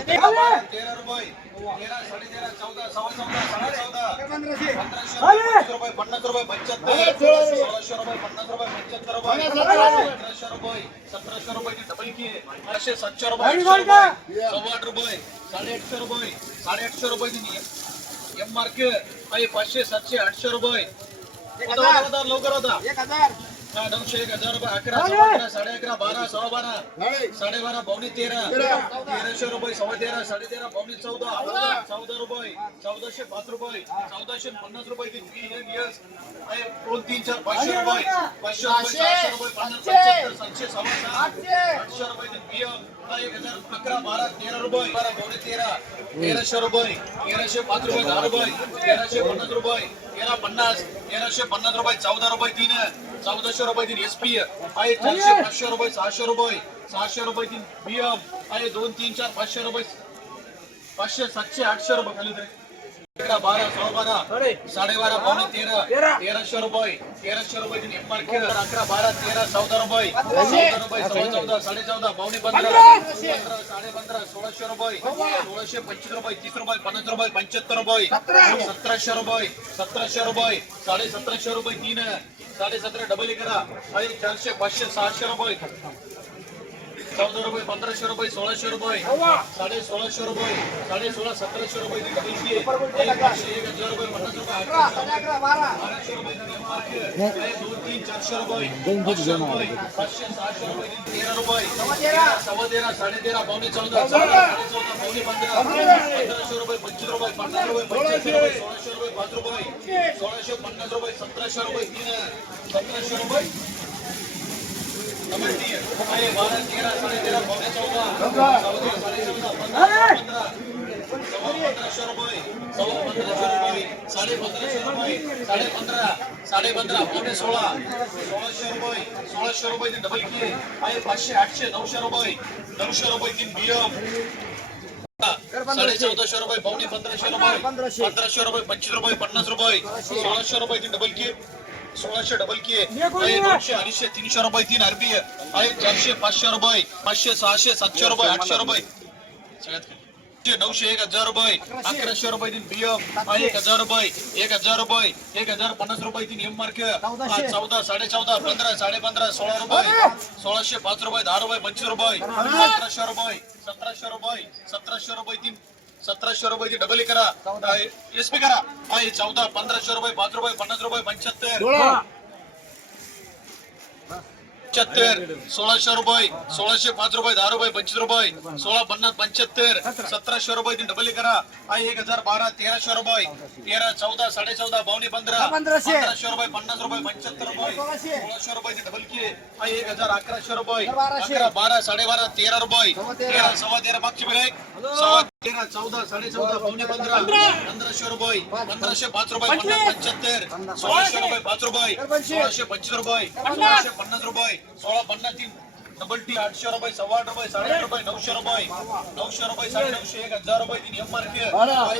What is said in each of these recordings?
तेरा रुपये. तेरा साडे तेरा चौदा सव्वा चौदा साडे चौदा. पंधराशे. रुपये पन्नास रुपये पंच्याहत्तर. सोळाशे रुपये पन्नास रुपये पंच्याहत्तर रुपये. सतराशे रुपये सतराशे रुपये ती डबल की आठशे सातशे रुपये सव्वा आठ रुपये रुपये रुपये एम पाचशे सातशे आठशे रुपये. होता, होता, होता, लवकर होता हा, नऊशे एक हजार रुपये अकरा सव्वा अकरा साडे अकरा बारा सव्वा बारा साडेबारा पावणे तेरा तेराशे रुपये सव्वा तेरा साडे तेरा पावणे चौदा चौदा रुपये चौदाशे पाच रुपये चौदाशे पन्नास रुपये ती VNS आहे दोन तीन चार पाचशे रुपये पाचशे रुपये सहाशे रुपये पन्नास पंच्याहत्तर सातशे सव्वा सात आठशे रुपये ती PM हा, एक हजार अकरा बारा तेरा रुपये बारा पावणे तेरा तेराशे रुपये तेराशे पाच रुपये दहा रुपये तेराशे पन्नास रुपये तेरा पन्नास तेराशे पन्नास रुपये चौदा रुपये तीन चौदाशे रुपये तीन एस पी आहे चारशे पाचशे रुपये सहाशे रुपये सहाशे रुपये तीन बीएम आहे दोन तीन चार पाचशे रुपये पाचशे सातशे आठशे रुपये खाली तरी. बारा सव्वा बारा साडेबारा पावणे तेरा तेराशे रुपये तेराशे रुपये एम मार्केट अकरा. बारा तेरा चौदा रुपये चौदा रुपये सव्वा चौदा साडे चौदा पावणे पंधरा पंधरा. साडे पंधरा सोळाशे रुपये सोळाशे पंचवीस रुपये तीस रुपये पन्नास रुपये पंच्याहत्तर रुपये सतराशे रुपये सतराशे रुपये साडे सतराशे रुपये तीन साडे सतरा डबल करा आणि चारशे पाचशे सहाशे रुपये चौदा रुपये पंधराशे रुपये सोळाशे रुपये साडे सोळाशे रुपये साडे सोळा सतराशे रुपये ती एक. हजार रुपये पन्नास रुपये बाराशे रुपये दोन तीन चारशे रुपये. पाचशे रुपये पाचशे सहाशे रुपये तेरा रुपये. सव्वा तेरा साडे तेरा पावणे चौदा चौदा साडे चौदा पावणे पंधरा. पंधराशे रुपये पंचवीस रुपये पन्नास रुपये पंच्याऐंशी रुपये सोळाशे रुपये पाच रुपये. सोळाशे पन्नास रुपये सतराशे रुपये तीन. सतराशे रुपये नंबर तीन आहे बारा तेरा साडे तेरा पावणे चौदा चौदा साडे चौदा पंधरा पंधरा सव्वा पंधराशे रुपये सव्वा पंधराशे रुपये साडे पंधराशे रुपये साडे पंधरा साडे पंधरा पावणे सोळा सोळाशे रुपये सोळाशे रुपये तीन डबल की आहे पाचशे आठशे सोळाशे डबल की आहे. दोनशे अडीचशे तीनशे रुपये तीन आरपी आहे. चारशे पाचशे रुपये पाचशे सहाशे सातशे रुपये आठशे रुपये. सगळ्यात नऊशे एक हजार रुपये अकराशे रुपये तीन बियम एक हजार रुपये एक हजार रुपये एक हजार पन्नास रुपये तीन एम मार्क चौदा साडे चौदा पंधरा साडे पंधरा सोळा रुपये. सोळाशे पाच रुपये दहा रुपये पंचवीस रुपये सतराशे रुपये सतराशे रुपये सतराशे रुपये तीन सतराशे रुपये ती डबल करा. एस पी करा. आहे चौदा पंधराशे रुपये पाच रुपये पन्नास रुपये पंच्याहत्तर. पंच्याहत्तर सोळाशे रुपये सोळाशे पाच रुपये दहा रुपये पंचवीस रुपये सोळा पन्नास पंच्याहत्तर सतराशे रुपये ती डबल करा. आहे एक हजार बारा तेराशे रुपये तेरा चौदा साडे चौदा पावणे पंधरा पंधराशे. रुपये पन्नास रुपये पंच्याहत्तर रुपये सोळाशे. रुपये ती डबल की. आहे एक हजार अकराशे रुपये अकरा बारा साडेबारा तेरा रुपये तेरा सव्वा तेरा मागची आहे. सव्वा चौदा साडे चौदा पावणे पंधरा. पंधराशे रुपये. पंधराशे पाच रुपये पंच्याहत्तर. सोळाशे रुपये पाच रुपये. सोळाशे पंचवीस रुपये. सोळाशे पन्नास रुपये. सोळा पन्नास तीन. डबल टी आठशे रुपये सव्वा आठ रुपये साडे आठ रुपये नऊशे रुपये. नऊशे रुपये साडे नऊशे एक हजार रुपये तीन एम मार्के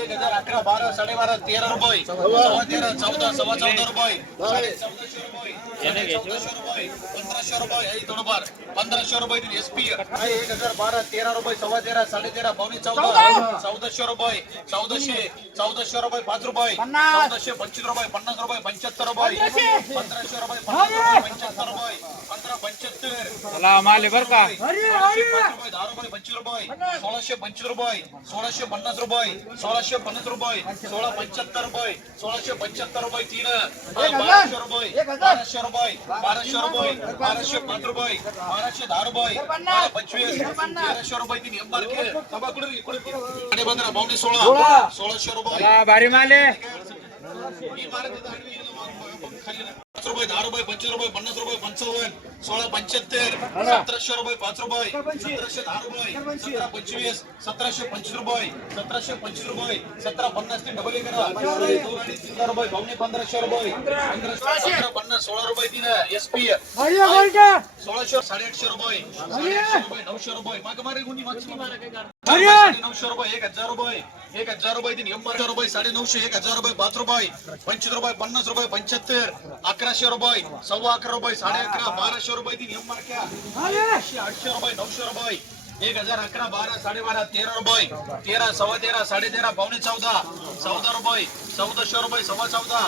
एक हजार अकरा बारा साडेबारा तेरा रुपये. सव्वा. तेरा चौदा सव्वा चौदा रुपये. साडे चौदाशे रुपये. साडे चौदाशे रुपये. पंधराशे रुपये थोडंफार. पंधराशे रुपये तीन एस पी आहे एक हजार बारा तेरा रुपये सव्वा तेरा साडे तेरा पावणे चौदा. चौदाशे रुपये चौदाशे चौदाशे रुपये पाच रुपये. चौदाशे पंचवीस रुपये पन्नास रुपये पंच्याहत्तर रुपये. पंधराशे रुपये पंच्याहत्तर रुपये. पंधरा पंच्याहत्तर. माले बर का. सोळाशे रुपये पंचवीस रुपये सोळाशे पंचवीस रुपये सोळाशे पन्नास रुपये सोळाशे पन्नास रुपये सोळा पंच्याहत्तर रुपये सोळाशे पंच्याहत्तर रुपये तीन बाराशे रुपये बाराशे रुपये बाराशे रुपये बाराशे पाच रुपये बाराशे दहा रुपये बारा पंचवीस तेराशे रुपये तीन एम इकडे पंधरा पावणे सोळा सोळाशे रुपये. भारी माले पाच रुपये दहा रुपये पंचवीस रुपये पन्नास रुपये पंचावन्न. सोळा पंच्याहत्तर सतराशे रुपये पाच रुपये सतराशे दहा रुपये सतरा पंचवीस सतराशे पंचवीस रुपये सतराशे पंचवीस रुपये सतरा पन्नास ते डबल करा दोन आणि तीन हजार रुपये पावणे पंधराशे रुपये पंधराशे सतरा पन्नास सोळा रुपये तीन एस पी सोळाशे साडेआठशे रुपये रुपये नऊशे रुपये. मागे मारे गुन्ही नऊशे रुपये एक हजार रुपये एक हजार रुपये तीन एंबर रुपये साडे नऊशे एक हजार रुपये पाच रुपये पंचवीस रुपये पन्नास रुपये पंच्याहत्तर अकराशे रुपये सव्वा अकरा रुपये साडे अकरा बाराशे रुपये तीन एंबर आठशे आठशे रुपये नऊशे रुपये. एक हजार अकरा बारा साडेबारा तेरा रुपये. तेरा सव्वा तेरा साडे तेरा पावणे चौदा. चौदा रुपये. चौदाशे रुपये सव्वा चौदा.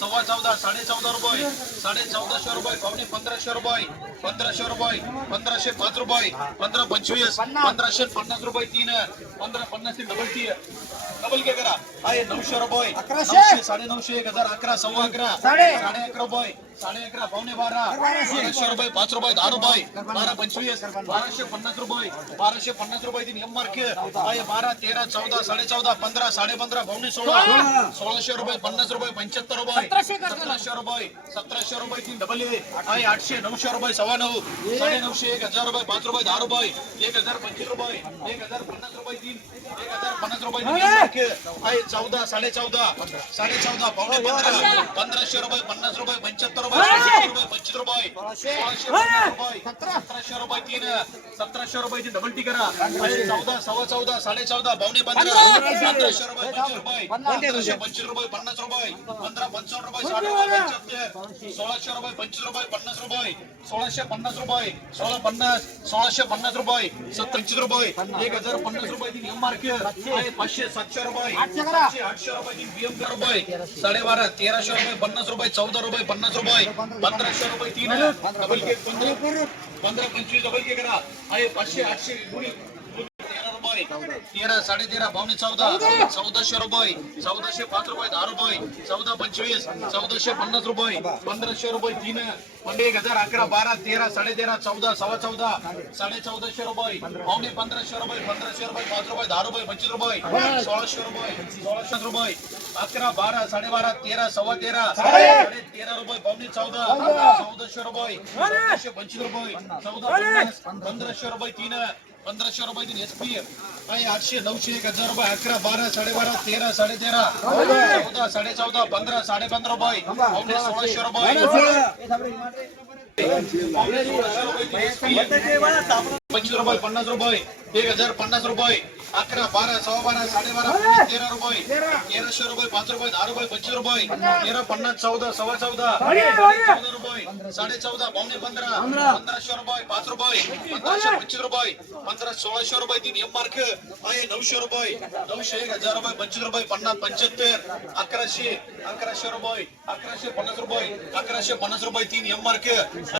सव्वा चौदा साडे चौदा रुपये. साडे चौदाशे रुपये पावणे पंधराशे रुपये. पंधराशे रुपये पंधराशे पाच रुपये. पंधरा पंचवीस पंधराशे पन्नास रुपये तीन. पंधरा पन्नास ते डबल टी डबल के करा. आहे नऊशे रुपये. नऊशे साडे नऊशे एक हजार अकरा सव्वा अकरा. साडे. अकरा रुपये. साडे अकरा पावणे बारा. बाराशे रुपये पाच रुपये दहा रुपये. बारा पंचवीस बाराशे पन्नास रुपये. बाराशे पन्नास रुपये तीन एम आहे बारा तेरा चौदा साडे चौदा पंधरा साडे पंधरा पावणे सोळा. सोळाशे रुपये पन्नास रुपये पंच्याहत्तर रुपये. सतराशे रुपये सतराशे रुपये तीन डबल ए. आहे आठशे नऊशे रुपये सव्वा नऊ. साडे नऊशे एक हजार रुपये पाच रुपये दहा रुपये. एक हजार पंचवीस रुपये एक हजार पन्नास रुपये तीन एक हजार पन्नास रुपये चौदा साडे चौदा साडे चौदा पावणे पंधरा. पंधराशे रुपये पन्नास रुपये पंच्याहत्तर रुपये सत्तर रुपये पंचवीस रुपये. सोळाशे. पन्नास रुपये. सतराशे रुपये तीन. सतराशे रुपये डबल टी करा. चौदा सव्वा चौदा साडे चौदा पावणे पंधरा. पंधराशे रुपये पंचवीस रुपये. पंधराशे पंचवीस रुपये पन्नास रुपये. पंधरा पंचावन्न रुपये साठ रुपये पंच्याहत्तर. सोळाशे रुपये पंचवीस रुपये पन्नास रुपये. सोळाशे पन्नास रुपये. सोळा पन्नास. सोळाशे पन्नास रुपये. सत्तावीस रुपये. एक हजार पन्नास रुपये मार्क. आहे पाचशे सातशे रुपये. आठशे साडेबारा तेराशे रुपये पन्नास रुपये चौदा रुपये पन्नास रुपये. पंधराशे रुपये तीन डबल केक पंधरा पंधरा. पंचवीस डबल केक करा आहे पाचशे आठशे रुपये तेरा साडे तेरा चौदा चौदाशे रुपये चौदाशे पाच रुपये दहा रुपये चौदा पंचवीस चौदाशे पन्नास रुपये पंधराशे रुपये तीन म्हणजे एक हजार अकरा बारा तेरा साडे तेरा चौदा सव्वा चौदा साडे चौदाशे रुपये पावणे पंधराशे रुपये पंधराशे रुपये पाच रुपये दहा रुपये पंचवीस रुपये सोळाशे रुपये सोळाशे रुपये अकरा बारा साडेबारा तेरा सव्वा तेरा साडे तेरा रुपये पावणे चौदा चौदाशे रुपये पंचवीस रुपये चौदा पंधराशे रुपये तीन पंधराशे रुपये तीन एस पी आहे आठशे नऊशे एक हजार रुपये अकरा बारा साडेबारा तेरा साडे तेरा चौदा साडे चौदा पंधरा साडे पंधरा रुपये. पावणे सोळाशे रुपये. पंचवीस रुपये पन्नास रुपये. एक हजार पन्नास रुपये. अकरा बारा सव्वा बारा साडेबारा तेरा रुपये तेराशे रुपये पाच रुपये दहा रुपये पंचवीस रुपये तेरा पन्नास चौदा सव्वा चौदा चौदा! रुपये साडे चौदा पावणे पंधरा पंधराशे रुपये पाच रुपये पंधराशे पंचवीस रुपये पंधरा सोळाशे रुपये तीन एम मार्क आहे नऊशे रुपये नऊशे एक हजार रुपये पंचवीस रुपये पन्नास पंच्याहत्तर अकराशे अकराशे रुपये अकराशे पन्नास रुपये अकराशे पन्नास रुपये तीन एम मार्क